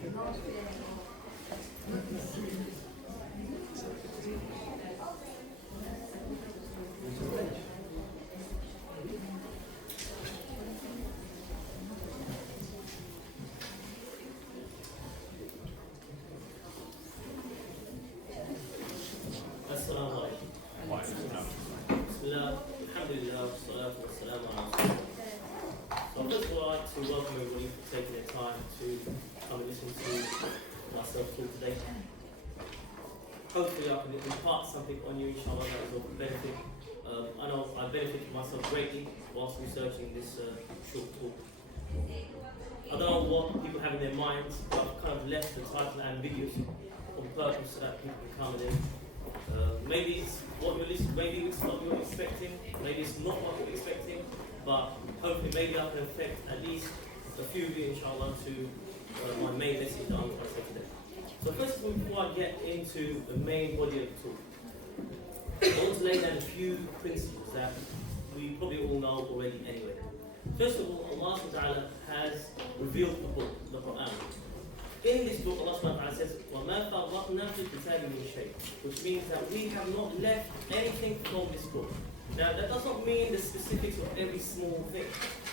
Assalamu alaikum. Bismillah, alhamdulillah, salatu wassalamu ala rasulillah. So first of all, I'd like to welcome everybody for taking their time to come and listen to myself talk today. Hopefully I can impart something on you, inshallah, that is of benefit. I know I benefited myself greatly whilst researching this short talk. I don't know what people have in their minds, but I've kind of left the title ambiguous on purpose so that people can come in. Maybe it's what you're listening, maybe it's what you're expecting, maybe it's not what you're expecting, but hopefully maybe I can affect at least a few of you, inshallah, to my main message that I'm going to say today. So first of all, before I get into the main body of the talk, I want to lay down a few principles that we probably all know already anyway. First of all, Allah subhanahu wa ta'ala has revealed the book, the Quran. In this book, Allah subhanahu wa ta'ala says, وَمَا فَرَّقْنَا فِي الْكِتَابِ مِنْ شَيْءٍ, which means that we have not left anything from this book. Now, that does not mean the specifics of every small thing.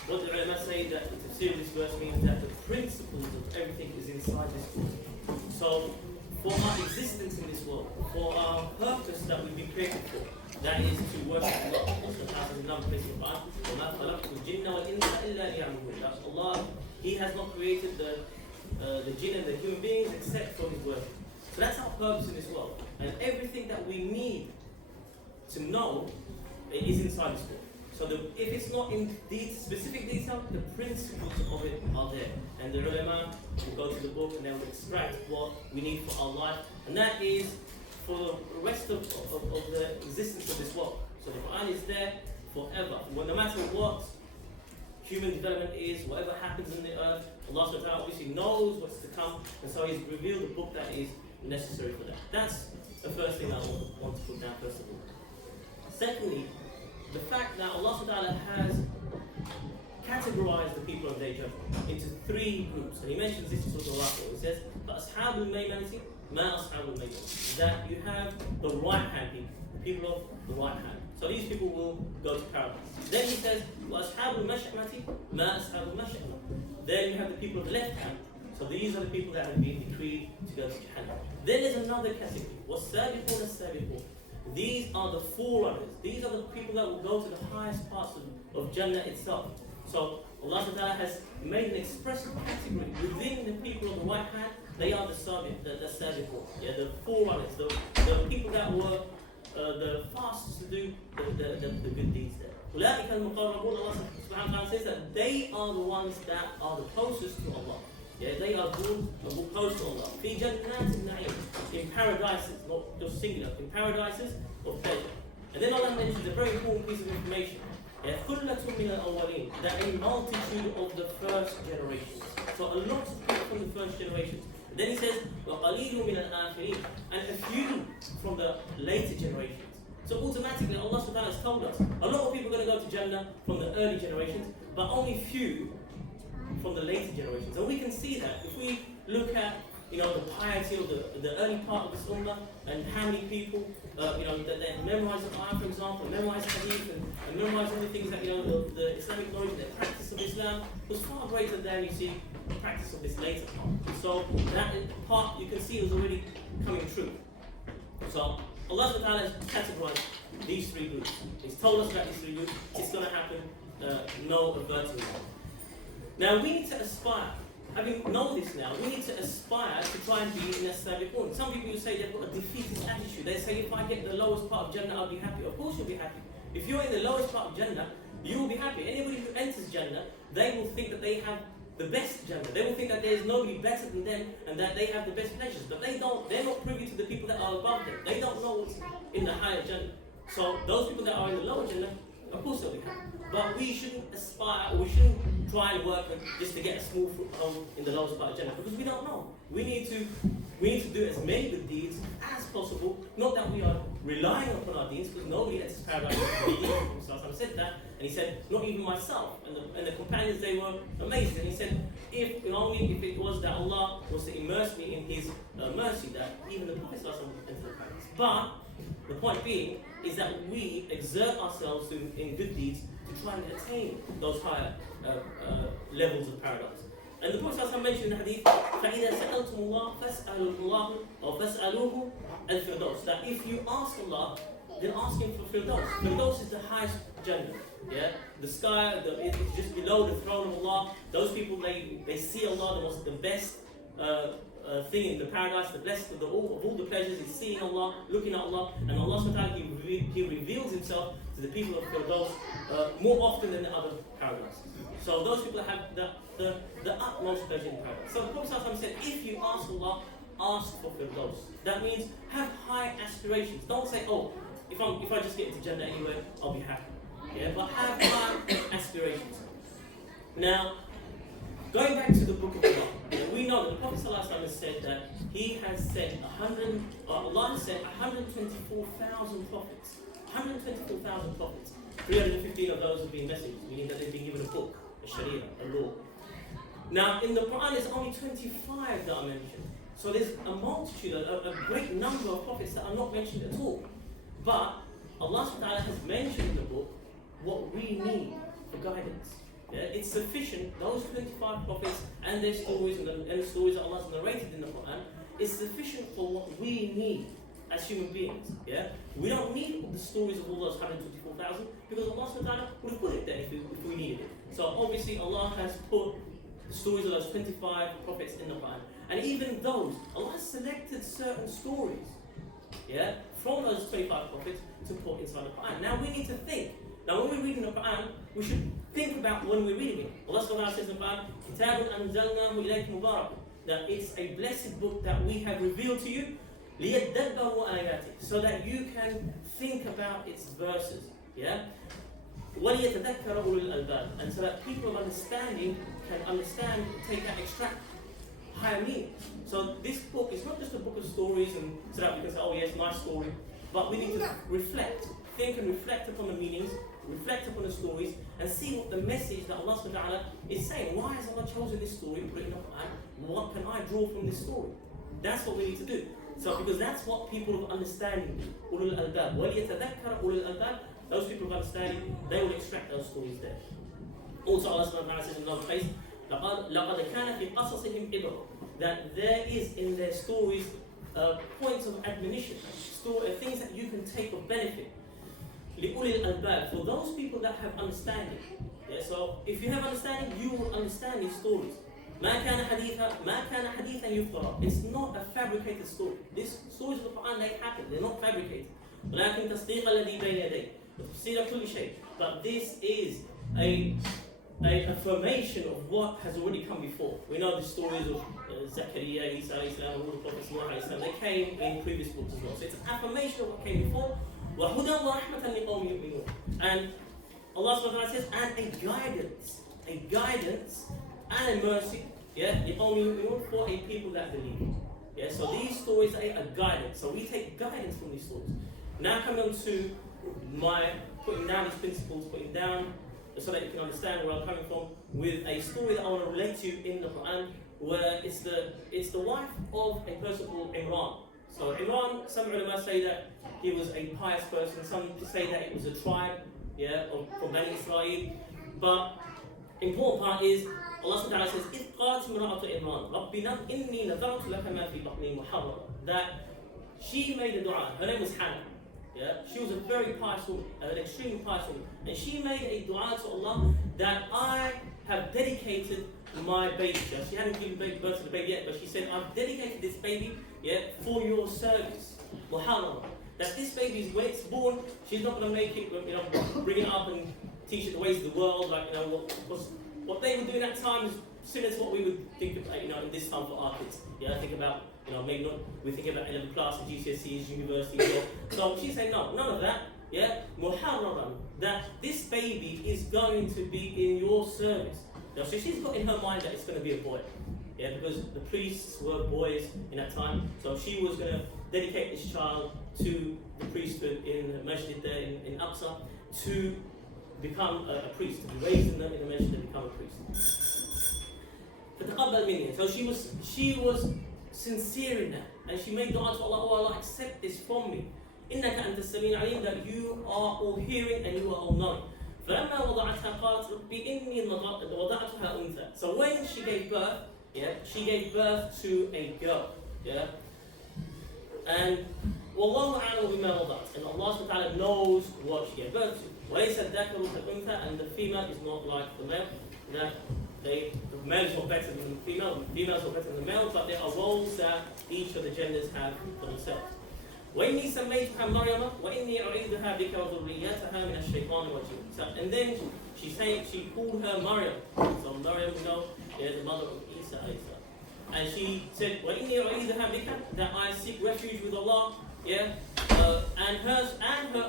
What the ulama say that the tafsir of this verse means that the principles of everything is inside this book. So, for our existence in this world, for our purpose that we've been created for, that is to worship Allah. Also, as in another place in the Quran, وَمَا خَلَقْتُ الْجِنَّ وَالْإِنسَ إِلَّا لِيَعْبُدُونِ. That Allah, He has not created the jinn and the human beings except for His worship. So that's our purpose in this world. And everything that we need to know is inside this book. So if it's not in specific detail, the principles of it are there. And the ulama will go to the book and they will extract what we need for our life. And that is for the rest of the existence of this world. So the Quran is there forever. No matter what human development is, whatever happens in the earth, Allah subhanahu wa ta'ala obviously knows what's to come, and so He's revealed a book that is necessary for that. That's the first thing I want to put down first of all. Secondly, the fact that Allah subhanahu wa ta'ala has categorized the people of their judgment into three groups, and He mentions this in Surah Al-Raqqa. He says, فَأَصْحَابُ الْمَيْمَنَةِ مَا أَصْحَابُ الْمَيْمَنَةِ, that you have the right hand people, the people of the right hand. So these people will go to paradise. Then He says, وَأَصْحَابُ الْمَشْأَمَةِ مَا أَصْحَابُ الْمَشْأَمَةِ. Then you have the people of the left hand. So these are the people that have been decreed to go to Jahannam. Then there's another category, وَالسَّابِقُونَ السَّابِقُونَ. These are the forerunners. These are the people that will go to the highest parts of Jannah itself. So Allah subhanahu wa ta'ala has made an express category within the people of the right hand. They are the sabiqun, the forerunners, the people that were the fastest to do the good deeds there. أولئك المقربون, Allah subhanahu wa ta'ala says that they are the ones that are the closest to Allah. They are good and close to Allah. في جنات النعيم, in paradises, not just singular, in paradises of pleasure. And then Allah mentions a very important piece of information. ثُلَّةٌ مِّنَ الْأَوَّلِينَ, that a multitude of the first generations. So a lot of people from the first generations. And then He says, وَقَلِيلٌ مِّنَ الْآخِرِينَ, and a few from the later generations. So automatically Allah subhanahu wa ta'ala has told us, a lot of people are going to go to Jannah from the early generations, but only few from the later generations. And we can see that if we look at the piety of the early part of this ummah, and how many people that they memorize the Quran, for example, memorize hadith, and memorize all the things that the Islamic knowledge and the practice of Islam was far greater than you see the practice of this later part. So that part you can see was already coming true. So Allah subhanahu wa ta'ala has categorized these three groups. He's told us about these three groups. It's going to happen, no averting them. Now we need to aspire. Having known this now, we need to aspire to try and be in a sabiqun. Some people will say they've got a defeatist attitude. They say, if I get the lowest part of Jannah, I'll be happy. Of course you'll be happy. If you're in the lowest part of Jannah, you will be happy. Anybody who enters Jannah, they will think that they have the best Jannah. They will think that there is nobody better than them and that they have the best pleasures. But they're not privy to the people that are above them. They don't know what's in the higher Jannah. So those people that are in the lower Jannah, of course they'll be happy. But we shouldn't aspire, or we shouldn't try and work just to get a small foothold in the lowest part of Jannah, because we don't know. We need to do as many good deeds as possible. Not that we are relying upon our deeds, because nobody enters paradise with the deeds. I said that, and he said, not even myself. And the companions, they were amazed. And he said, if it was that Allah was to immerse me in His mercy, that even the Prophet would enter the paradise. But the point being is that we exert ourselves in good deeds to try and attain those higher levels of paradise. And the Prophet mentioned in the hadith, فَإِذَا سَأَلْتُمُ اللَّهَ فَاسْأَلُوا اللَّهُ أو فَاسْأَلُوهُ الْفِرْدَوْسِ. That if you ask Allah, then ask Him for Firdaus. Firdaus is the highest Jannah. Yeah, the sky, it's just below the throne of Allah. Those people, they see Allah, the best thing in the paradise, the best of all the pleasures is seeing Allah, looking at Allah, and Allah subhanahu wa ta'ala, He reveals Himself to the people of Firdaus more often than the other paradises. So those people have the utmost pleasure in paradise. So the Prophet said, if you ask Allah, ask for Firdaus. That means have high aspirations. Don't say, oh, if I just get into Jannah anyway, I'll be happy. Yeah, but have high aspirations. Now, going back to the Book of Allah, we know that the Prophet ﷺ has said that He has sent Allah has sent 124,000 prophets. 124,000 prophets. 315 of those have been messengers, meaning that they've been given a book, a Sharia, a law. Now, in the Quran, there's only 25 that are mentioned. So there's a multitude, a great number of prophets that are not mentioned at all. But Allah subhanahu wa ta'ala has mentioned in the book what we need for guidance. Yeah? It's sufficient, those 25 prophets and their stories and the stories that Allah has narrated in the Quran is sufficient for what we need as human beings. Yeah? We don't need the stories of all those 124,000 because Allah subhanahu wa ta'ala would have put it there if we needed it. So obviously Allah has put the stories of those 25 prophets in the Quran. And even those, Allah has selected certain stories, yeah, from those 25 prophets to put inside the Quran. Now we need to think. Now when we're reading the Quran, we should think about when we're reading it. Allah subhanahu wa ta'ala says in the Quran, كِتَابٌ أَنزَلْنَاهُ إِلَيْكَ مُبَارَكٌ. That it's a blessed book that we have revealed to you, لِيَدَّبَّرُوا آيَاتِهِ, so that you can think about its verses. Yeah? وَلِيَتَذَكَّرَ أُولُو الْأَلْبَابِ, and so that people of understanding can understand, take that, extract higher meaning. So this book is not just a book of stories and so that we can say, oh yes, nice story, but we need to reflect, think and reflect upon the meanings, reflect upon the stories, and see what the message that Allah subhanahu wa ta'ala is saying. Why has Allah chosen this story and put it in the Quran? What can I draw from this story? That's what we need to do. So because that's what people of understanding do. Ulul albab. وَلِيَتَذَكَّرَ ulul albab. Those people of understanding, they will extract those stories there. Also Allah subhanahu wa ta'ala says in another place, لَقَدْ كَانَ فِي قَصَصِهِمْ إِبْرَةٌ, that there is in their stories points of admonition, things that you can take of benefit. لِأُولِي الْأَلْبَابِ, for those people that have understanding. Yeah, so if you have understanding, you will understand these stories. مَا كَانَ حَدِيثًا يُفْتَرَى. It's not a fabricated story. These stories of the Quran, they happen, they're not fabricated. وَلَكِنْ تَصْدِيقَ الَّذِي بَيْنَ يَدَيْهِ وَتَفْصِيلَ كُلِّ شَيْءٍ. But this is a affirmation of what has already come before. We know the stories of Zakaria, Isa, and all the prophets, they came in previous books as well. So it's an affirmation of what came before. وَهُدًى وَرَحْمَةً لِقَوْمٍ يُؤْمِنُونَ. And Allah subhanahu wa ta'ala says, and a guidance and a mercy, yeah, لِقَوْمٍ يُؤْمِنُونَ, for a people that believe. Yeah, so these stories are a guidance. So we take guidance from these stories. Now coming on to my putting down these principles, putting down so that you can understand where I'm coming from, with a story that I want to relate to you in the Quran, where it's the wife of a person called Imran. So Imran, some ulama say that he was a pious person, some say that it was a tribe, yeah, from Bani Israel. But important part is Allah subhanahu wa ta'ala says, إِذْ قَالَتْ امْرَأَةُ إِمْرَانَ رَبِّنَا إِنِّي نَذَرْتُ لَكَ مَا فِي بَطْنِي مُحَرَّرًا. That she made a dua. Her name was Hannah. Yeah? She was a very pious woman, an extremely pious woman. And she made a dua to Allah that I have dedicated my baby. She hadn't given birth to the baby yet, but she said, I've dedicated this baby, yeah, for your service. Muharram. That this baby, when it's born, she's not going to make it, bring it up and teach it the ways of the world, like, what they would do in that time is similar to what we would think of, in this time for our kids. Yeah, think about, maybe not, we think about 11th class and GCSEs, university as well. So she's saying, no, none of that. Yeah, Muharram, that this baby is going to be in your service. Now, so she's got in her mind that it's going to be a boy. yeah, because the priests were boys in that time. So she was going to dedicate this child to the priesthood in the masjid there in Aqsa to become a priest, to be raised in the masjid and become a priest. فتقبل مني. So she was sincere in that, and she made dua to Allah, oh Allah, accept this from me. إنك أنت السميع العليم, that you are all hearing and you are all knowing. فلما وضعتها قالت ربي إني وضعتها أنثى. So when she gave birth, yeah, she gave birth to a girl, yeah. And والله أعلم بما وضعت, and Allah subhanahu wa ta'ala knows what she gave birth to. وليس الذكر كالأنثى, and the female is not like the male. That the male is not better than the female is not better than the male, but there are roles that each of the genders have for themselves. وإني سميتها مريم وإني أعيذها بك وذريتها من الشيطان الرجيم. So, and then she called her Maryam. So Maryam, you know, is the mother of Isa. And she said, وإني أعيذها بك, that I seek refuge with Allah, yeah, and her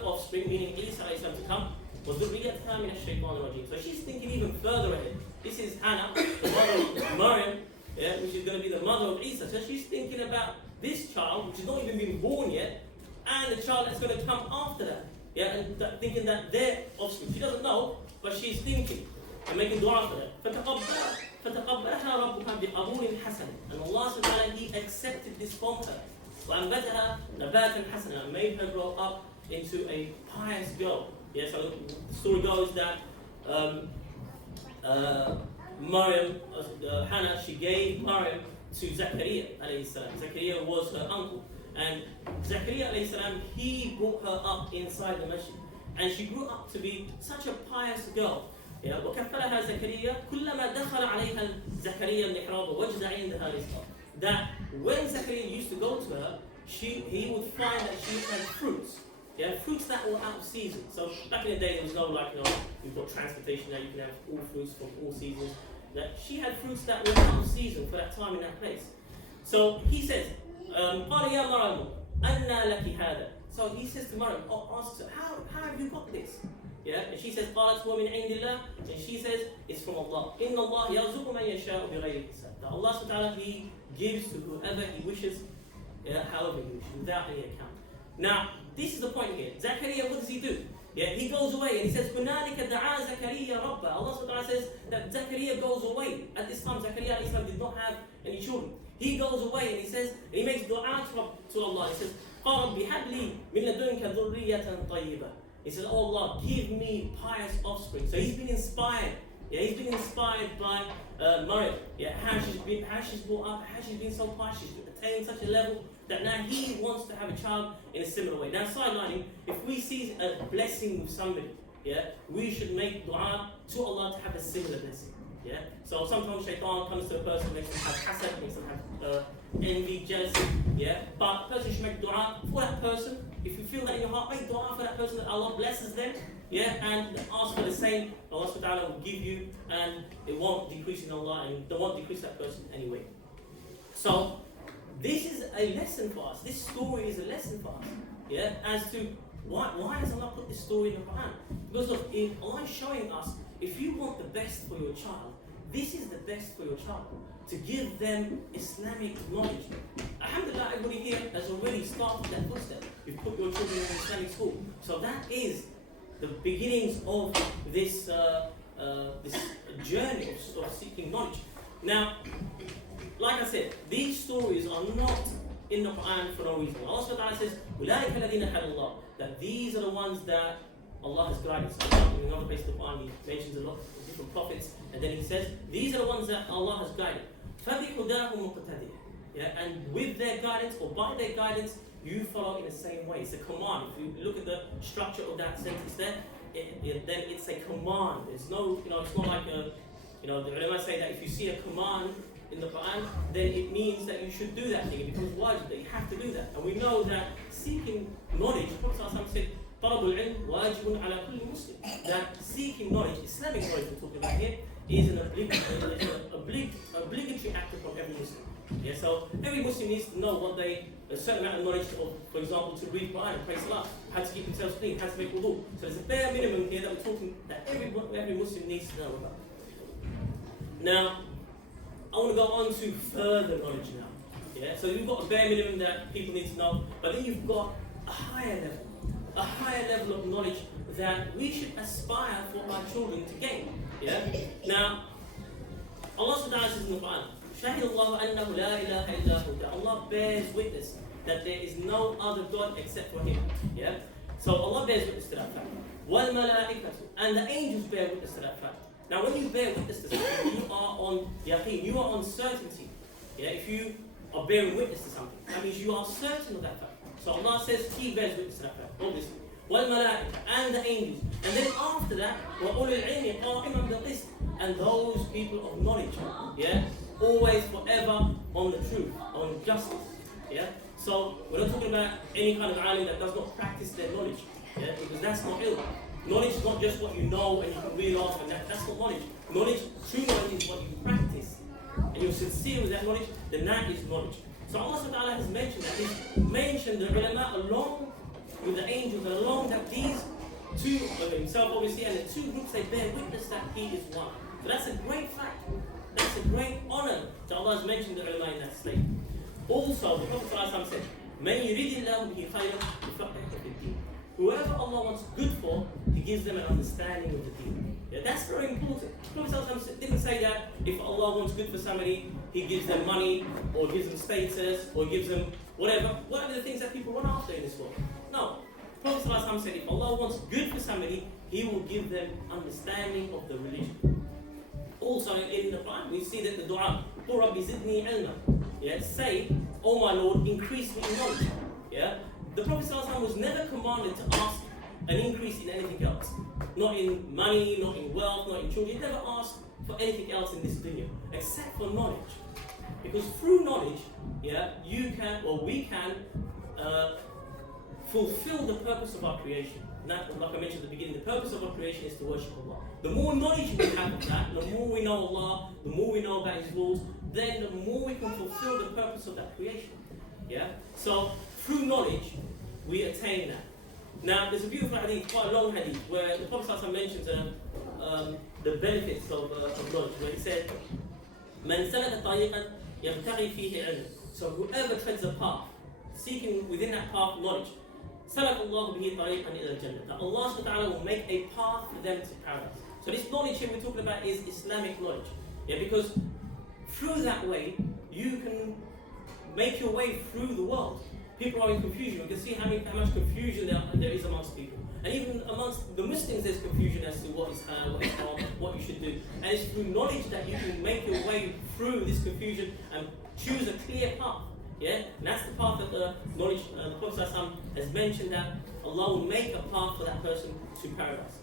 offspring, meaning Isa to come. وذريتها من الشيطان الرجيم. So she's thinking even further ahead. This is Hannah, the mother of Maryam, yeah, which is going to be the mother of Isa. So she's thinking about this child, which has not even been born yet, and the child that's going to come after that. Yeah, and thinking that their offspring. She doesn't know, but she's thinking and making dua for that. فَتَقَبَّلَهَا رَبُّهَا بِقَبُولٍ حَسَنٍ. And Allah subhanahu wa ta'ala, He accepted this from her. وَأَنْبَتَهَا نَبَاتًا حَسَنًا, and made her grow up into a pious girl. Yeah, so the story goes that Hannah, she gave Maryam to Zakaria alayhi salam. Zakaria was her uncle, and Zakaria alayhi salam, he brought her up inside the masjid, and she grew up to be such a pious girl. Yeah, وكفلها زكريا كلما دخل عليها زكريا المحراب وجد عندها رزقا. That when Zakaria used to go to her, he would find that she had fruits. Yeah, fruits that were out of season. So back in the day, there was no you've got transportation now, you can have all fruits from all seasons. That she had fruits that were out of season for that time in that place. So he says, قال يا مريم أنى لك هذا. So he says to Maryam, asks her, how have you got this? Yeah, and she says, قالت هو من عند الله, and she says, it's from Allah. إن الله يرزق من يشاء بغير حساب. That Allah subhanahu wa ta'ala, He gives to whoever He wishes, however He wishes, without any account. Now, this is the point here. Zakaria, what does he do? Yeah, he goes away and he says, هُنَالِكَ دَعَا زَكَرِيَّا رَبَّهُ. Allah subhanahu wa ta'ala says that Zakaria goes away. At this time, Zakaria did not have any children. He goes away and he says, he makes dua to Allah. He says, قَالَ بِحَبْلِ مِنْ لَدُنْكَ ذُرِّيَّةً طَيِّبَةً. He says, oh Allah, give me pious offspring. So he's been inspired. Yeah, he's been inspired by Maryam. Yeah, how she's brought up, how she's been so pious, she's attained such a level that now he wants to have a child in a similar way. Now, sidelining, if we see a blessing with somebody, yeah, we should make dua to Allah to have a similar blessing. Yeah. So sometimes shaitan comes to a person, makes them have hasad, makes them have envy, jealousy. Yeah. But a person should make dua for that person. If you feel that in your heart, make dua for that person that Allah blesses them. Yeah, and ask for the same. Allah subhanahu wa ta'ala will give you, and it won't decrease in Allah, and it won't decrease that person anyway. So this is a lesson for us. This story is a lesson for us. Yeah, as to why does Allah put this story in the Quran? Because of Allah is showing us, if you want the best for your child, this is the best for your child. To give them Islamic knowledge. Alhamdulillah, everybody here has already started that footstep. You've put your children in Islamic school. So that is the beginnings of this this journey of seeking knowledge. Now, like I said, these stories are not in the Quran for no reason. Allah subhanahu wa ta'ala says, أُولَٰئِكَ الَّذِينَ هَدَى اللَّهُ, that these are the ones that Allah has guided. So in another place of the Quran, He mentions a lot of different prophets, and then He says, these are the ones that Allah has guided. فَبِهُدَاهُ مُقْتَدِرٌ. Yeah, and with their guidance, or by their guidance, you follow in the same way. It's a command. If you look at the structure of that sentence there, then it's a command. There's no, it's not like the ulama say that if you see a command in the Quran, then it means that you should do that thing. It becomes wajib, that you have to do that. And we know that seeking knowledge, Prophet said, طلب العلم واجب على كل مسلم. That seeking knowledge, Islamic knowledge we're talking about here, is an obligatory act upon every Muslim. Yeah, so every Muslim needs to know a certain amount of knowledge of, for example, to read Quran and pray Salah, how to keep themselves clean, how to make wudu. So there's a bare minimum here that we're talking that every Muslim needs to know about. Now, I want to go on to further knowledge now. Yeah, so you've got a bare minimum that people need to know, but then you've got a higher level of knowledge that we should aspire for our children to gain. Yeah. Now, Allah subhanahu wa ta'ala says in the Quran, "Shahid Allah annahu la ilaha illa hu." Allah bears witness that there is no other God except for Him. Yeah. So Allah bears witness to that fact. Wal malaikatu, and the angels bear witness to that fact. Now, when you bear witness to something, you are on yaqeen, you are on certainty. Yeah. If you are bearing witness to something, that means you are certain of that fact. So Allah says He bears witness to that fact, obviously. وَالْمَلَائِكَةِ, and the angels. And then after that, وَأُولِي الْعِلْمِ قَائِمًا بِالْقِسْطِ, and those people of knowledge, yeah, always forever on the truth, on justice. Yeah. So we're not talking about any kind of alim that does not practice their knowledge, yeah, because that's not ilm. Knowledge is not just what you know and you can read off, and that's not knowledge. Knowledge, true knowledge, is what you practice, and you're sincere with that knowledge. Then that is knowledge. So Allah subhanahu wa ta'ala has mentioned that He's mentioned the ulama along with the angels, and along that these two, Himself obviously, and the two groups, they bear witness that He is one. So that's a great fact. That's a great honor that Allah has mentioned the ulama in that state. Also, the Prophet ﷺ said, "Man yuridillahu bihi khayran yufaqihuhu fid-din." Whoever Allah wants good for, He gives them an understanding of the deen. Yeah, that's very important. The Prophet ﷺ didn't say that if Allah wants good for somebody, He gives them money, or gives them status, or gives them whatever the things that people run after in this world. No. The Prophet ﷺ said if Allah wants good for somebody, He will give them understanding of the religion. Also in the Quran, we see that the dua, "Qul Rabbi zidni ilma." Yeah, say, "Oh my Lord, increase me in knowledge." Yeah. The Prophet ﷺ was never commanded to ask an increase in anything else. Not in money, not in wealth, not in children. He never asked for anything else in this dunya, except for knowledge. Because through knowledge, yeah, you can, or we can, fulfill the purpose of our creation. That, like I mentioned at the beginning, the purpose of our creation is to worship Allah. The more knowledge we have of that, the more we know Allah, the more we know about His rules, then the more we can fulfill the purpose of that creation. Yeah? So, through knowledge, we attain that. Now, there's a beautiful hadith, quite a long hadith, where the Prophet ﷺ mentions the benefits of knowledge, where he said, "Man salaka tariqan yabtaghi fihi ilm." So whoever treads a path, seeking within that path knowledge, salaka Allah bihi tariqan ila al-jannah. That Allah subhanahu wa ta'ala will make a path for them to paradise. So this knowledge here we're talking about is Islamic knowledge. Yeah, because through that way, you can make your way through the world. People are in confusion. You can see how much confusion there is amongst people. And even amongst the Muslims, there's confusion as to what is halal, what is haram, what you should do. And it's through knowledge that you can make your way through this confusion and choose a clear path. Yeah? And that's the path that the knowledge, the Prophet ﷺ has mentioned that Allah will make a path for that person to paradise.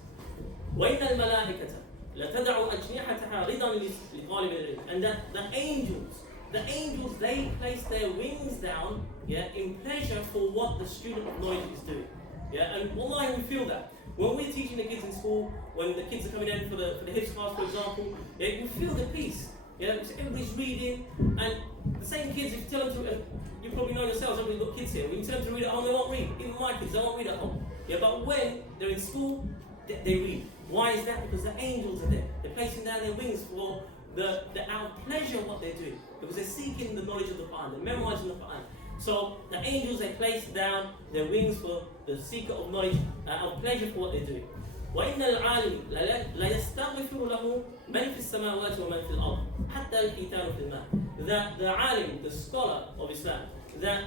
وَإِنَّ الْمَلَائِكَةَ لَتَدَعُ أَجْنِحَتَهَا رِضًا لِطَالِبِ الْعِلْمِ. And that the angels, they place their wings down, yeah, in pleasure for what the student of knowledge is doing. Yeah, and wallahi, we feel that. When we're teaching the kids in school, when the kids are coming in for the hifz class, for example, yeah, we feel the peace. Yeah, everybody's reading, and the same kids, if you tell them to, you probably know yourselves, everybody's got kids here, when you tell them to read at home, they won't read. Even my kids, they won't read at home. Yeah, but when they're in school, they read. Why is that? Because the angels are there. They're placing down their wings for the out of pleasure of what they're doing. Because they're seeking the knowledge of the Quran, they're memorizing the Quran. So the angels, they place down their wings for the seeker of knowledge, out of pleasure for what they're doing. وَإِنَّ الْعَالِمِ لَيَسْتَغْفِرُ لَهُ مَنْ فِي السَّمَاوَاتِ وَمَنْ فِي الْأَرْضِ حَتَّى الْحِيتَانُ فِي الْمَاءِ. That the alim, the scholar of Islam, that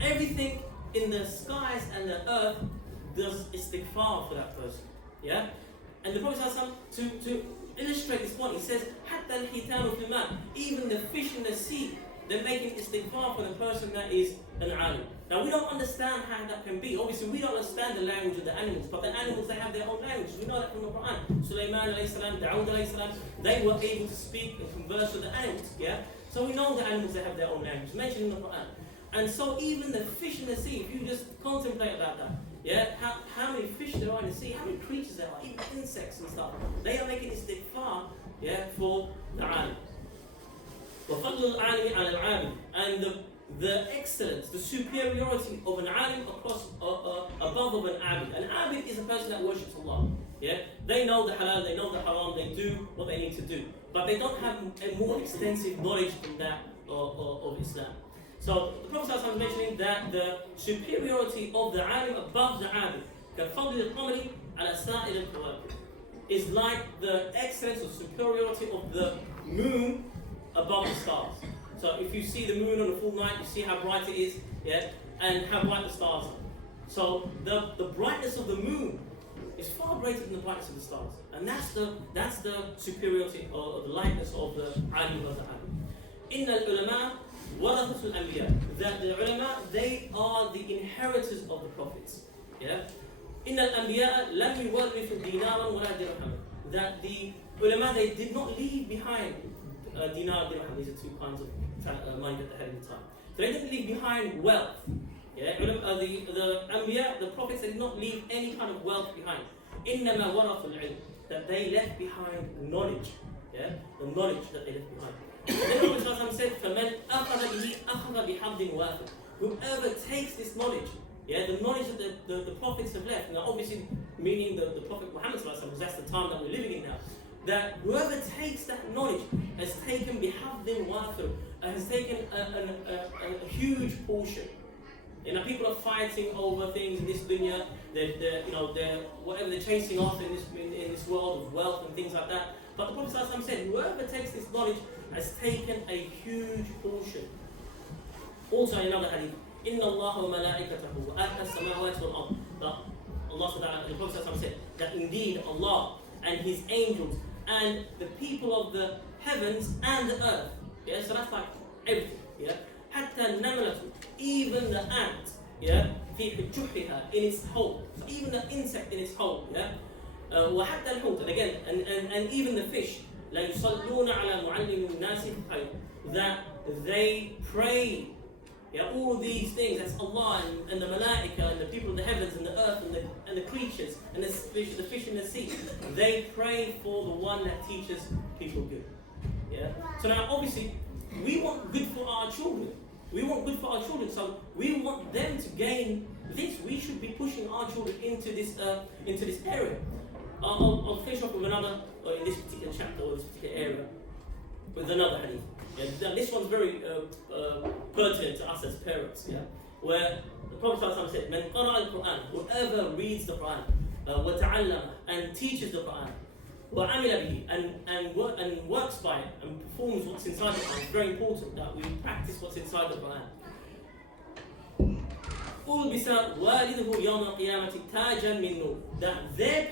everything in the skies and the earth does istighfar for that person. Yeah? And the Prophet ﷺ, to illustrate this point, he says, حَتَّى الْحِيتَانُ فِي الْمَاءِ. Even the fish in the sea, they're making istighfar for the person that is an alim. Now we don't understand how that can be. Obviously we don't understand the language of the animals, but the animals, they have their own language. We know that from the Quran. Sulaiman alayhi salam, Dawood alayhi salam, they were able to speak and converse with the animals. Yeah? So we know the animals, they have their own language, mentioned in the Quran. And so even the fish in the sea, if you just contemplate about that, yeah, how many fish there are in the sea, how many creatures there are, even insects and stuff, they are making istighfar, yeah, for the alim. وَفَضْلُ الْعَالِمِ عَلَى الْعَابِدِ. And the excellence, the superiority of an alim above of an abid. An abid is a person that worships Allah. Yeah? They know the halal, they know the haram, they do what they need to do. but they don't have a more extensive knowledge than that of Islam. So the Prophet ﷺ is mentioning that the superiority of the alim above the abid كَفَضْلِ الْقَمَرِ عَلَى سَائِرِ الْكَوَاكِبِ is like the excellence or superiority of the moon above the stars. So if you see the moon on a full night, you see how bright it is, yeah, and how bright the stars are. So the brightness of the moon is far greater than the brightness of the stars, and that's the superiority or the lightness of the alim of the alim. إِنَّ الْعُلَمَاءَ وَرَثَةُ الْأَنْبِيَاءِ, that the ulama, they are the inheritors of the prophets. Yeah. إِنَّ الْأَنْبِيَاءَ لَمْ يُوَرِّثُوا دِينَارًا وَلَا دِرْهَمًا, that the ulama, they did not leave behind dinar, dirham. These are two kinds of money that they had in the time. So they didn't leave behind wealth. Yeah, the Anbiya, the prophets, they did not leave any kind of wealth behind. إِنَّمَا وَرَثُوا الْعِلْمِ, that they left behind knowledge. Yeah, the knowledge that they left behind. And then the Prophet said, فَمَنْ أَخَذَ بِهِ أَخَذَ بِحَظٍ وَافٍ, whoever takes this knowledge, yeah, the knowledge that the prophets have left, now obviously meaning the Prophet Muhammad, because that's the time that we're living in now, that whoever takes that knowledge has taken بِحَظٍ وَافٍ, has taken a huge portion. You know, people are fighting over things in this dunya, whatever they're chasing after in this world of wealth and things like that. But the Prophet ﷺ said, whoever takes this knowledge has taken a huge portion. Also in another hadith, إِنَّ اللَّهَ وَمَلَائِكَتَهُ وَأَهْلَ السَّمَاوَاتِ وَالْأَرْضِ, that Allah subhanahu, the Prophet ﷺ said that indeed Allah and His angels and the people of the heavens and the earth, yeah, so that's like everything, yeah, حتى النملة, even the ant, yeah, في حجرها, in its hole, so even the insect in its hole, yeah, وحتى الحوت, and again, and even the fish, لا يصلون على معلم الناس الخير, that they pray, yeah, all these things, that's Allah and the malaika and the people of the heavens and the earth and the creatures and the fish in the sea, they pray for the one that teaches people good. Yeah. So now obviously we want good for our children. We want good for our children, so we want them to gain this. We should be pushing our children into this area. I'll finish off with another, in this particular chapter or this particular area, with another hadith. Yeah, this one's very pertinent to us as parents. Yeah, where the Prophet ﷺ said, "Man qara al-Quran, whoever reads the Quran, وتعلم, and teaches the Quran, وعمل به, and works by it and performs what's inside the Quran." It's very important that we practice what's inside the Quran. أُلْبِسَ وَالِدُهُ يَوْمَ الْقِيَامَةِ تَاجًا مِنْ نُورٍ, that their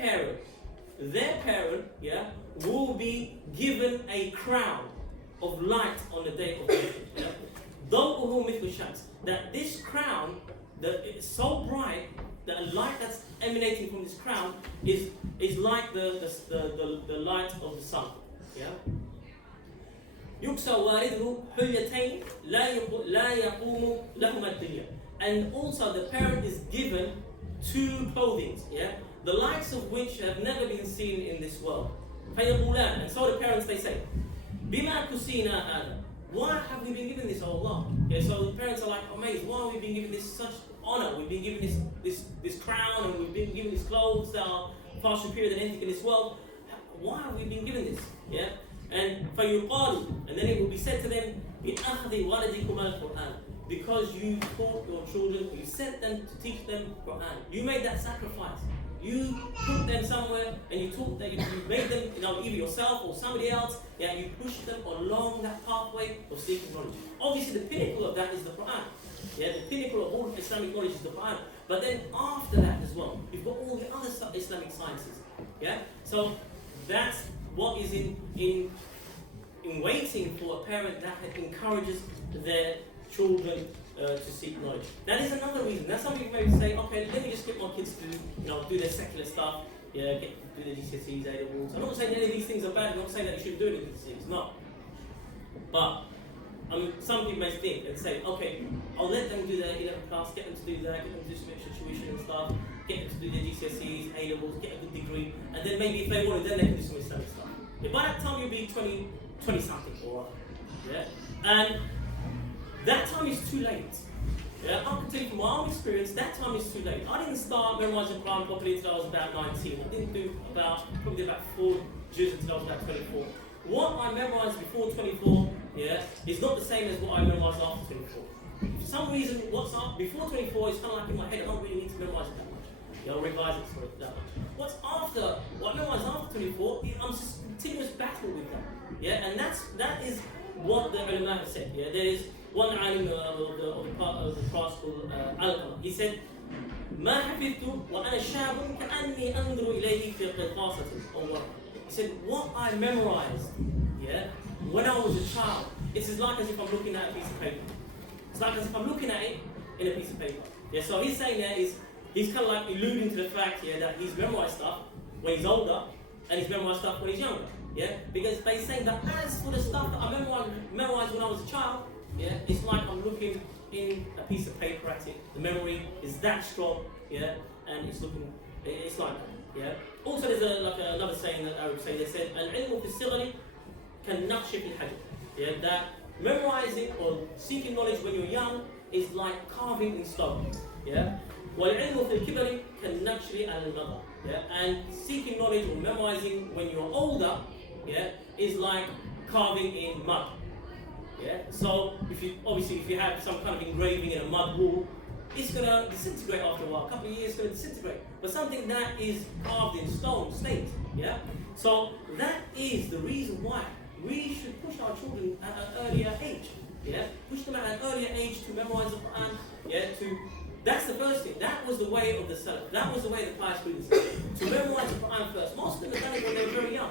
parent, yeah, will be given a crown of light on the day of judgment. Yeah? ضَوْءُهُ مِثْلُ الشَّمْسِ, that this crown, that it's so bright, that a light that's emanating from this crown is like the light of the sun. Yeah. يُكْسَى وَالِدُهُ حُلْيَتَيْنِ لَا يَقُومُ لَهُمَا الدُّنْيَا, and also the parent is given two clothings, yeah, the likes of which have never been seen in this world. فَيَقُولَانِ, and so the parents, they say, بِمَا كُسِينَا هَذَا, why have we been given this, O Allah? Yeah, so the parents are like amazed, why have we been given this such honor? We've been given this crown, and we've been given these clothes that are far superior than anything in this world. Why have we been given this? Yeah, and فَيُقَالُ, and then it will be said to them, بِأَخْذِ وَلَدِكُمَا الْقُرْآنِ, because you taught your children, you sent them to teach them Quran. You made that sacrifice. You put them somewhere and you taught them, you made them, either yourself or somebody else. Yeah, you pushed them along that pathway of seeking knowledge. Obviously, the pinnacle of that is the Quran. Yeah, the pinnacle of all Islamic knowledge is the Quran. But then after that as well, you've got all the other Islamic sciences. Yeah, so that's what is in waiting for a parent that encourages their children to seek knowledge. That is another reason. Now some people may say, okay, let me just get my kids to do their secular stuff, yeah, do their GCSEs, A-levels. I'm not saying any of these things are bad. I'm not saying that you shouldn't do any of these things. No. But some people may think and say, okay, I'll let them do their 11th class, get them to do that, get them to do some extra tuition and stuff, get them to do their GCSEs, A-levels, get a good degree, and then maybe if they want to, then they can do some Islamic stuff. Yeah, by that time you'll be 20 something, alright. Yeah? And that time is too late. Yeah, I can tell you from my own experience, that time is too late. I didn't start memorizing Quran properly until I was about 19. I didn't do probably about 4 years until I was about 24. what I memorized before 24, yeah, is not the same as what I memorized after 24. For some reason, what's up before 24 is kind of like in my head. I don't really need to memorize it that much. Yeah, I'll revise it for it that much. What's after, what I memorized after 24, I'm just continuous battle with that. Yeah, and that is what the ulama have said. Yeah, there is one alim of the class called Alqama. He said, ما حفظت وأنا شاب كأني أنظر إليه في قرطاسة أو ورقة. He said, what I memorized, yeah, when I was a child, it's as like as if I'm looking at a piece of paper. It's like as if I'm looking at it in a piece of paper. Yeah, so he's saying there is, he's kind of like alluding to the fact here that he's memorized stuff when he's older and he's memorized stuff when he's younger. Yeah, because they say that as for the stuff that I memorized when I was a child, yeah, it's like I'm looking in a piece of paper at it. The memory is that strong, yeah, and it's like that, yeah. Also, there's another saying that I would say. They said, "Al-ilmu fi as-sighri kan-naqsh fi al-hajar." Yeah, that memorizing or seeking knowledge when you're young is like carving in stone. Yeah, wal-ilmu fi al-kibri kan-naqsh al-nadar. Yeah, and seeking knowledge or memorizing when you're older, yeah, is like carving in mud. Yeah, so if you have some kind of engraving in a mud wall, it's gonna disintegrate after a while. A couple of years, it's gonna disintegrate. But something that is carved in stone stays. Yeah, so that is the reason why we should push our children at an earlier age. Yeah, push them at an earlier age to memorize the Quran. Yeah, that's the first thing. That was the way of the Salaf. That was the way the pious students did. To memorize the Quran first. Most of them had done it when they were very young.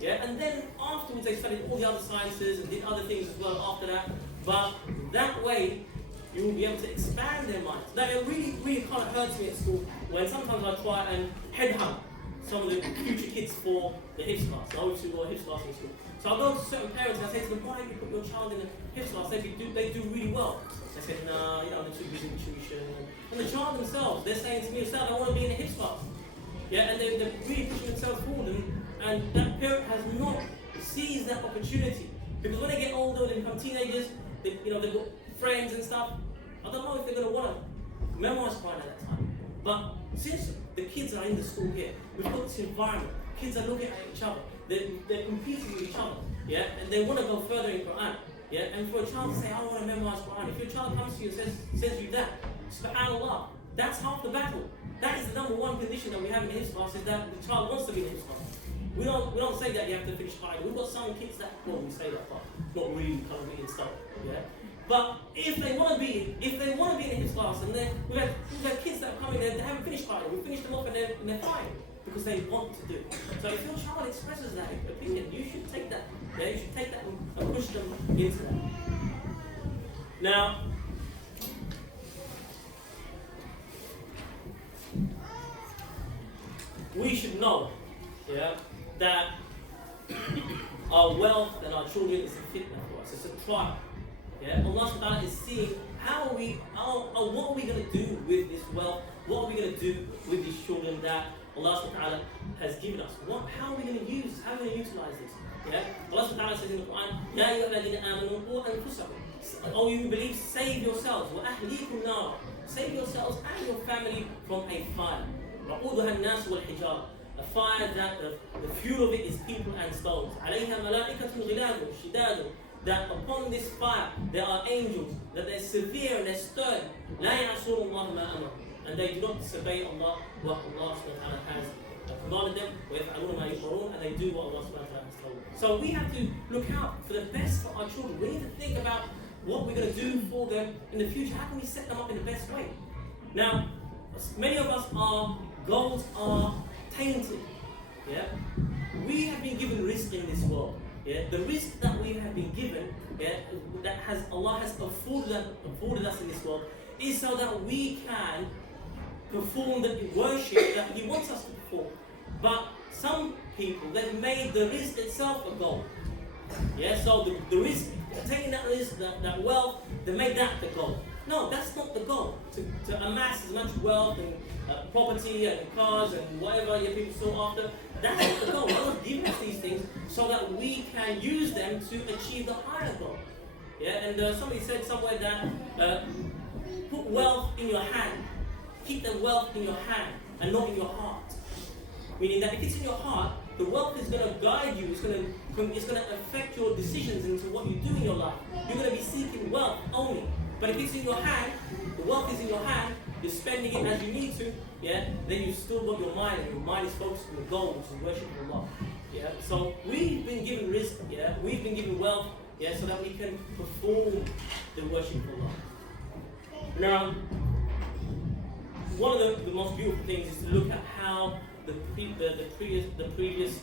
Yeah, and then afterwards they studied all the other sciences and did other things as well after that. But that way, you will be able to expand their minds. Now, it really, really kind of hurts me at school when sometimes I try and headhunt some of the future kids for the Hifz class. I always do a Hifz class in school. So I'll go to certain parents and I say to them, why don't you put your child in a Hifz class? They do really well. They said, nah, they're too busy with tuition. And the child themselves, they're saying to me, Ustad, I want to be in a Hifz class. Yeah, and they're really pushing themselves forward. And that parent has not seized that opportunity. Because when they get older, they become teenagers, they've got friends and stuff. I don't know if they're going to want to memorize Quran at that time. But since the kids are in the school here, we've got this environment. Kids are looking at each other. They're competing with each other. Yeah, and they want to go further in Quran. Yeah, and for a child to say, I want to memorize Quran, if your child comes to you and says you that, subhanAllah, that's half the battle. That is the number one condition that we have in Hifz class, is that the child wants to be in Hifz class. We don't say that you have to finish Quran. We've got some kids that, well, we say that, but not really kind of in stuff. Yeah. But if they want to be in Hifz class, and we've had kids that come in there, they haven't finished Quran, we finished them off and they're fine because they want to do it. So if your child expresses that opinion, you should take that. Yeah, you should take that and push them into that. Now, we should know, yeah, that our wealth and our children is a fitna for us. It's a trial. Yeah, Allah subhanahu wa ta'ala is seeing what are we going to do with this wealth? What are we going to do with these children that Allah subhanahu wa ta'ala has given us? How are we going to utilize this? Yeah, Allah subhanahu wa ta'ala says in the Quran, Ya ayyuhalladhina amanu qu anfusakum. Oh, you believe, save yourselves. Wa ahlikum nar. Save yourselves and your family from a fire. وقودها الناس والحجارة. A fire that the fuel of it is people and stones. عليها ملائكة غلاظ شداد. That upon this fire there are angels, that they're severe and they're stern. لا يعصون الله ما أمر. And they do not disobey Allah, what Allah subhanahu wa ta'ala has commanded them, ويفعلون ما يؤمرون, and they do what Allah subhanahu wa ta'ala has told them. So we have to look out for the best for our children. We need to think about what we're going to do for them in the future. How can we set them up in the best way? Now, many of us, our goals are tainted. Yeah, we have been given risk in this world. Yeah, the risk that we have been given, yeah, Allah has afforded us in this world, is so that we can perform the worship that He wants us to perform. But some people, they've made the risk itself a goal. Yeah, so the risk, taking that risk, that wealth, they made that the goal. No, that's not the goal. To amass as much wealth and property and cars and whatever your people sought after, that's not the goal. Allah has given us these things so that we can use them to achieve the higher goal. Yeah, and somebody said somewhere that put wealth in your hand. Keep the wealth in your hand and not in your heart. Meaning that if it's in your heart, the wealth is going to guide you. It's going to affect your decisions into what you do in your life. You're going to be seeking wealth only. But if it's in your hand, the wealth is in your hand, you're spending it as you need to, yeah, then you've still got your mind, and your mind is focused on the goal, which is worshiping Allah. Yeah? So we've been given rizq, yeah, we've been given wealth, yeah, so that we can perform the worship of Allah. Now, one of the most beautiful things is to look at how the previous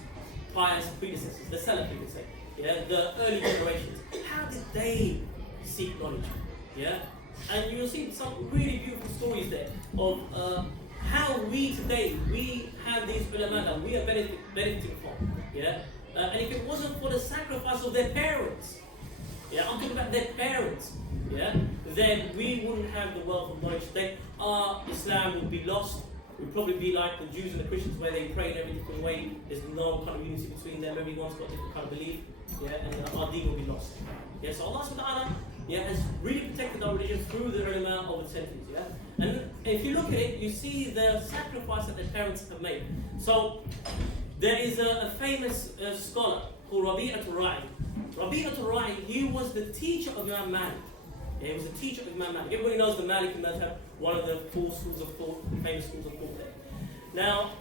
pious predecessors, the Salaf, you could say, yeah, the early generations, how did they seek knowledge? Yeah, and you'll see some really beautiful stories there of how we today we have these ulama that we are benefiting from. Yeah, and if it wasn't for the sacrifice of their parents, yeah, I'm talking about their parents, yeah, then we wouldn't have the wealth of knowledge today. Our Islam would be lost. We'd probably be like the Jews and the Christians, where they pray in every different way. There's no kind of unity between them. Everyone's got a different kind of belief, yeah, and our deen will be lost. Yeah, so Allah subhanahu wa ta'ala, yeah, has really protected our religion through the ulama over the centuries, yeah. And if you look at it, you see the sacrifice that their parents have made. So there is a famous scholar called Rabi'atul Ra'i. Rabi'atul Ra'i, he was the teacher of Imam Malik. Yeah, he was the teacher of Imam Malik. Everybody knows the Maliki madhab, one of the four schools of thought, famous schools of thought there. Now,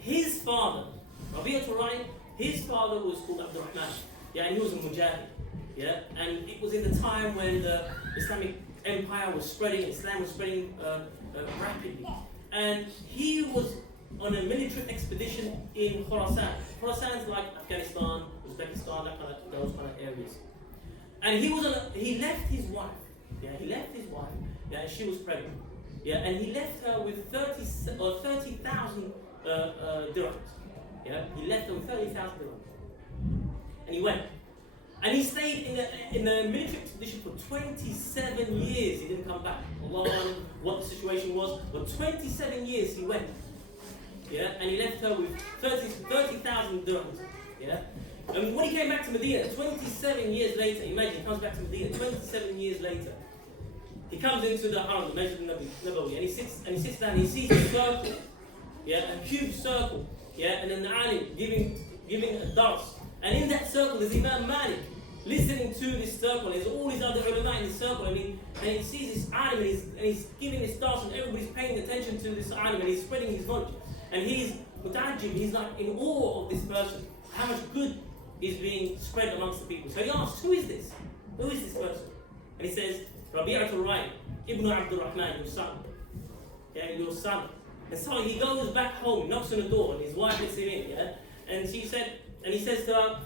his father, Rabi'atul Ra'i, his father was called Abdul Rahman. Yeah, and he was a mujahid. Yeah, and it was in the time when the Islamic empire was spreading, Islam was spreading rapidly. And he was on a military expedition in Khorasan. Khorasan is like Afghanistan, Uzbekistan, those kind of areas. And he left his wife. Yeah, he left his wife. Yeah, and she was pregnant. Yeah, and he left her with 30,000 dirhams. Yeah, he left her with 30,000 dirhams. And he went. And he stayed in the military expedition for 27 years. He didn't come back. Allah knows what the situation was, but 27 years he went. Yeah, and he left her with 30,000 dirhams. Yeah, and when he came back to Medina, 27 years later, imagine he comes back to Medina. 27 years later, he comes into the Haram, the Masjid Nabawi, and he sits down. And he sees a circle, yeah, a huge circle, yeah, and then the alim giving a dars. And in that circle, there's Imam Malik listening to this circle. There's all these other ulama in the circle. And he sees this alim, and he's giving this dars, and everybody's paying attention to this alim, and he's spreading his knowledge. And he's mutajib, he's like in awe of this person. How much good is being spread amongst the people. So he asks, who is this? Who is this person? And he says, Rabi'atul Ra'i, Ibn Abdul Rahman, your son. Yeah, your son. And so he goes back home, knocks on the door, and his wife lets him in, yeah? And he says to her,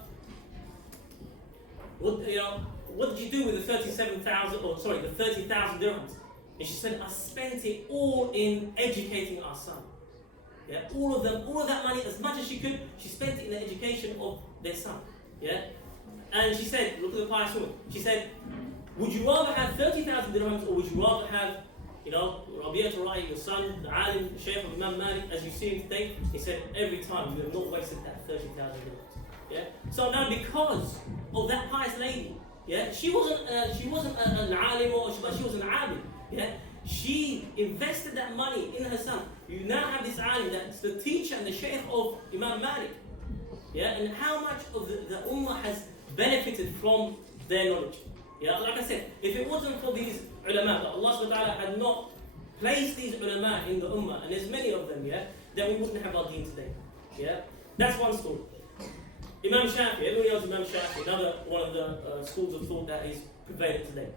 what did you do with the 30,000 dirhams? And she said, I spent it all in educating our son. Yeah, all of that money, as much as she could, she spent it in the education of their son. Yeah, and she said, look at the pious woman. She said, would you rather have 30,000 dirhams, or would you rather have, Rabi'atul Ra'i, your son, the alim, the sheikh of Imam Malik, as you see him today? He said, every time you have not wasted that 30,000 dirhams. Yeah. So now, because of that pious lady, yeah, she wasn't an alim, but she was an abid. Yeah. She invested that money in her son. You now have this alim that's the teacher and the sheikh of Imam Malik. Yeah, and how much of the ummah has benefited from their knowledge. Yeah, like I said, if it wasn't for these ulama, that Allah subhanahu wa ta'ala had not placed these ulama in the ummah, and there's many of them, yeah, then we wouldn't have our deen today. Yeah, that's one story. Imam Shafi, everybody knows Imam Shafi, another one of the schools of thought that is prevalent today.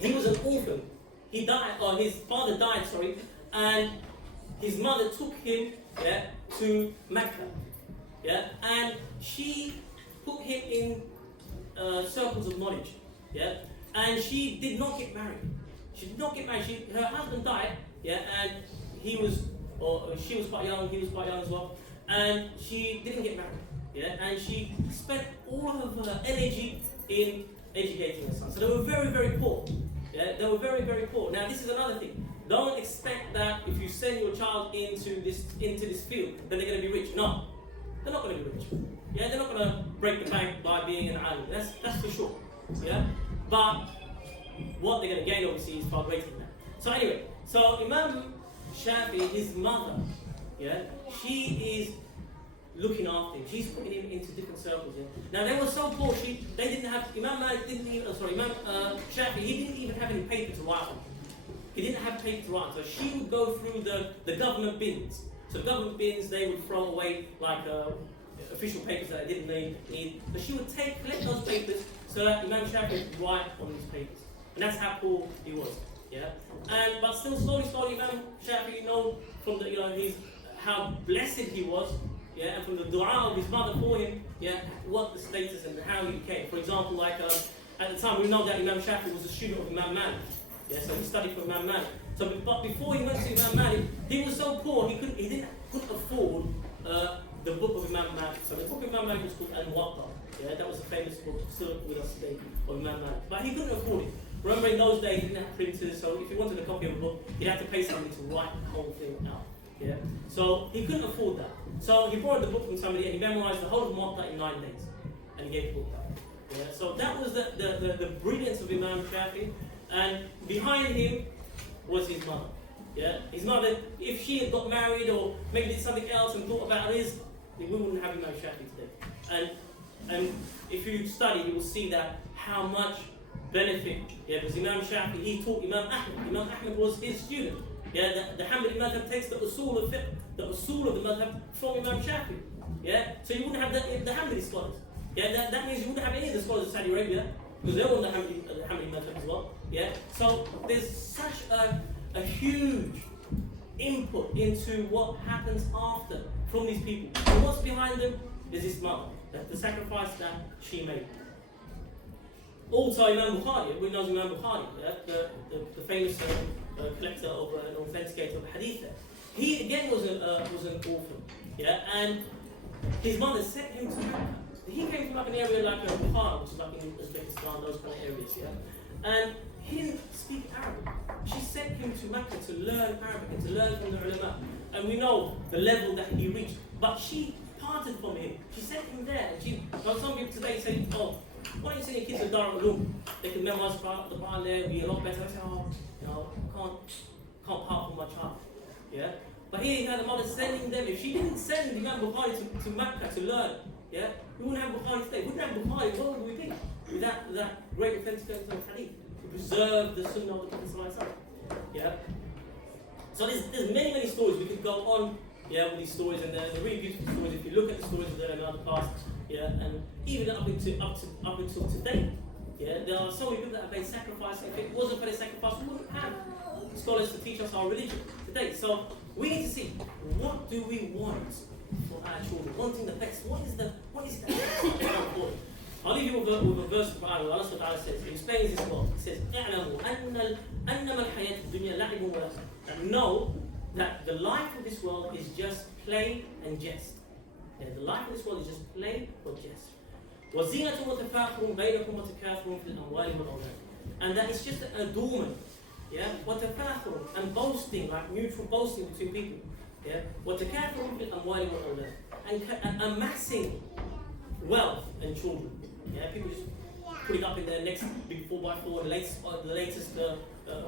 He was an orphan. He died, or his father died, and his mother took him, yeah, to Mecca, yeah, and she put him in circles of knowledge, yeah, and she did not get married. She did not get married. Her husband died, yeah, and she was quite young. He was quite young as well, and she didn't get married, yeah, and she spent all of her energy in educating her son. So they were very, very poor. Yeah, they were very, very poor. Now this is another thing. Don't expect that if you send your child into this field, then they're going to be rich. No, they're not going to be rich. Yeah, they're not going to break the bank by being an alim. That's for sure. Yeah, but what they're going to gain obviously is far greater than that. So anyway, so Imam Shafi, his mother, yeah, she is looking after him. She's putting him into different circles. Yeah? Now they were so poor, they didn't have, Imam Malik didn't even, Imam Shafi, he didn't even have any paper to write on. He didn't have paper to write on. So she would go through the government bins. So the government bins, they would throw away like official papers that they didn't need. But she would collect those papers so that Imam Shafi could write on these papers. And that's how poor he was. Yeah. But still slowly, Imam Shafi, from the, how blessed he was. Yeah, and from the dua of his mother for him, yeah, what the status and how he became. For example, like at the time we know that Imam Shafi was a student of Imam Malik. Yeah, so he studied from Imam Malik. But before he went to Imam Malik, he was so poor he couldn't afford the book of Imam Malik. So the book of Imam Malik was called Al-Muwatta. Yeah, that was a famous book still with us today of Imam Malik. But he couldn't afford it. Remember, in those days, he didn't have printers, so if you wanted a copy of a book, you'd have to pay somebody to write the whole thing out. Yeah? So he couldn't afford that. So he borrowed the book from somebody and he memorized the whole of Muwatta in 9 days. And he gave the book back. Yeah? So that was the brilliance of Imam Shafi. And behind him was his mother. Yeah? His mother, if she had got married or maybe did something else and thought about his, we wouldn't have Imam Shafi today. And if you study, you will see that how much benefit. Yeah, because Imam Shafi, he taught Imam Ahmad. Imam Ahmad was his student. Yeah, the Hanbali madhab takes the usul of fiqh, the usul of the madhab from Imam Shafi. Yeah, so you wouldn't have the Hanbali scholars. Yeah, that means you wouldn't have any of the scholars of Saudi Arabia because they're on the Hanbali madhab as well. Yeah, so there's such a huge input into what happens after from these people. And what's behind them is his mother, the sacrifice that she made. Also, Imam Bukhari, we know Imam Bukhari, yeah, the famous collector of an authenticator of hadith. He again was an orphan, yeah, and his mother sent him to Mecca. He came from like an area like Bukhara, which is like in Uzbekistan, those kind of areas, yeah, and he didn't speak Arabic. She sent him to Mecca to learn Arabic and to learn from the ulama, and we know the level that he reached. But she parted from him. She sent him there. Some people today say, oh, why don't you send your kids to Dar al-Ulum? They can memorize the Quran there, be a lot better. I say, oh, can't part from my child. Yeah? But here you have the mother sending them. If she didn't send Imam Bukhari to Mecca to learn, yeah, we wouldn't have Bukhari today. We wouldn't have Bukhari, what would we be? With that great authentication of hadith. To preserve the sunnah of the Prophet. Yeah? So there's many stories. We could go on, yeah, with these stories, and they're really beautiful stories. If you look at the stories of the past, yeah, and even up until today, yeah, there are so many people that have made sacrifices. If it wasn't for their sacrifice, we wouldn't have scholars to teach us our religion today. So we need to see, what do we want for our children? Wanting the best. What is the important? I'll leave you with a verse of the Quran where Allah subhanahu wa ta'ala says, he explains this well. He says, أَنَّمَا الْحَيَاةُ الدُّنْيَا لَعِبٌ وَلَهْوٌ. Know that the life of this world is just play and jest. Yeah, the life of this world is just play or jest. وَزِينَةٌ وَتَفَاخُرٌ بَيْنَكُمْ وَتَكَاثُرٌ فِي الْأَمْوَالِ وَالْأَوْلَادِ. And that is just an adornment. Yeah? وَتَفَاخُرٌ, and boasting, like mutual boasting between people. Yeah? وَتَكَاثُرٌ فِي الْأَمْوَالِ وَالْأَوْلَادِ. And amassing wealth and children. Yeah? People just putting up in their next big 4x4, the latest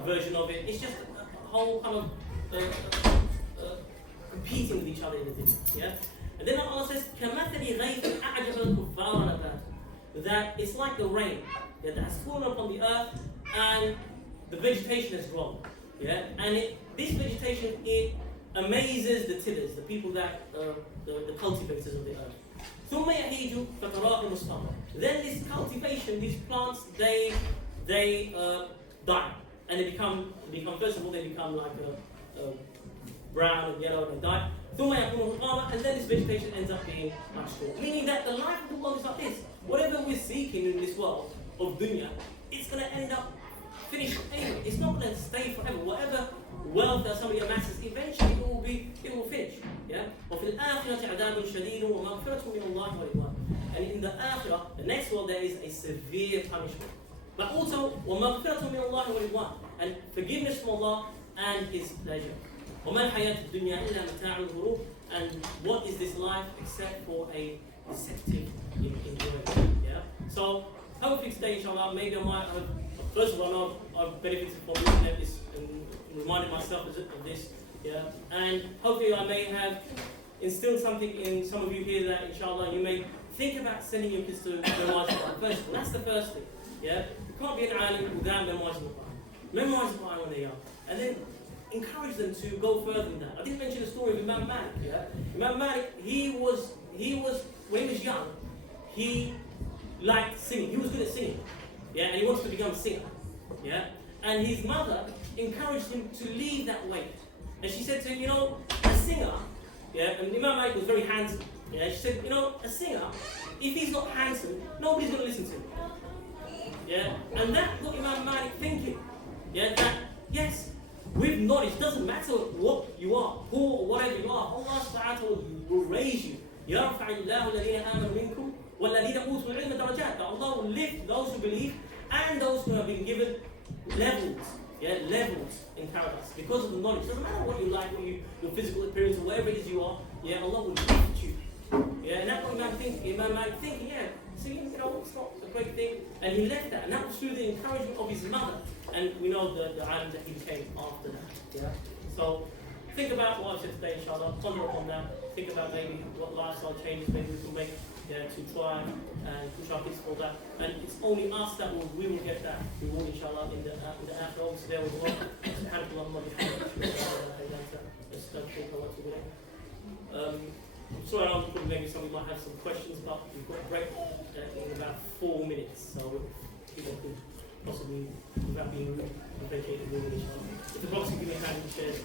version of it. It's just a whole kind of competing with each other in the thing. Yeah? And then Allah says, كَمَثَلِ غَيْثٍ أَعْجَبَ الْكُفَّارَ نَبَاتُهُ. That it's like the rain, yeah, that has fallen upon the earth and the vegetation has grown. Yeah? And this vegetation, it amazes the tillers, the people that, the cultivators of the earth. ثُمَّ يَهِيجُ فَتَرَاهُ مُصْفَرًا. Then this cultivation, these plants, they die. And they become, first of all, they become like brown and yellow and they die. And then this vegetation ends up being much straw. Meaning that the life of the world is like this. Whatever we're seeking in this world of dunya, it's going to end up finished anyway. It's not going to stay forever. Whatever wealth that somebody amasses, eventually it will finish. Yeah? وَفِي الْآخِرَةِ عَذَابٌ شَدِيدٌ وَمَغْفِرَةٌ مِنَ اللَّهِ وَرِضْوَانٌ. And in the akhirah, the next world, there is a severe punishment. But also, وَمَغْفِرَةٌ مِنَ اللَّهِ وَرِضْوَانٌ. And forgiveness from Allah and His pleasure. وَمَا الْحَيَاةُ الدُّنْيَا إِلَّا مَتَاعُ الْغُرُورِ. And what is this life except for a deceptive enjoyment? Yeah? So, hopefully today, inshallah, maybe I might have, first of all, I've benefited from looking at this and reminding myself of this. Yeah? And hopefully I may have instill something in some of you here that, inshallah, you may think about sending your kids to memorize the Quran. First of all, that's the first thing. Yeah? You can't be an alim without memorizing the Quran. Memorize the Quran when they're young. And then encourage them to go further than that. I didn't mention the story of Imam Malik. Yeah? Imam Malik, he was when he was young, he liked singing. He was good at singing. Yeah? And he wanted to become a singer. Yeah? And his mother encouraged him to leave that way. And she said to him, a singer, yeah, and Imam Malik was very handsome. Yeah, she said, a singer, if he's not handsome, nobody's going to listen to him. Yeah, and that got Imam Malik thinking. Yeah, that yes, with knowledge, doesn't matter what you are, poor or whatever you are, Allah subhanahu wa ta'ala will raise you. يَرْفَعِ اللَّهُ الَّذِينَ آمَنُوا مِنكُمْ وَالَّذِينَ أُوتُوا الْعِلْمَ دَرَجَاتٍ. That Allah will lift those who believe and those who have been given levels. Yeah, levels in paradise because of the knowledge. Doesn't matter what you like, your physical appearance, or whatever it is you are. Yeah, Allah will lift you. Yeah, and that's what Imam Malik thinking. Yeah, singing, it's not a great thing, and he left that, and that was through the encouragement of his mother. And we know the item that he became after that. Yeah. So think about what I've said today, inshallah. Ponder upon that. Think about maybe what lifestyle changes maybe we can make. Yeah, to try and push our kids for that, and it's only us that we will get that reward, inshallah, in the after. Obviously, there was one. Sorry, I'm probably maybe some of you might have some questions, but we've got a break in about 4 minutes, so people could possibly, without being rude, vacate the room, inshallah. If the box can give me a hand and chairs,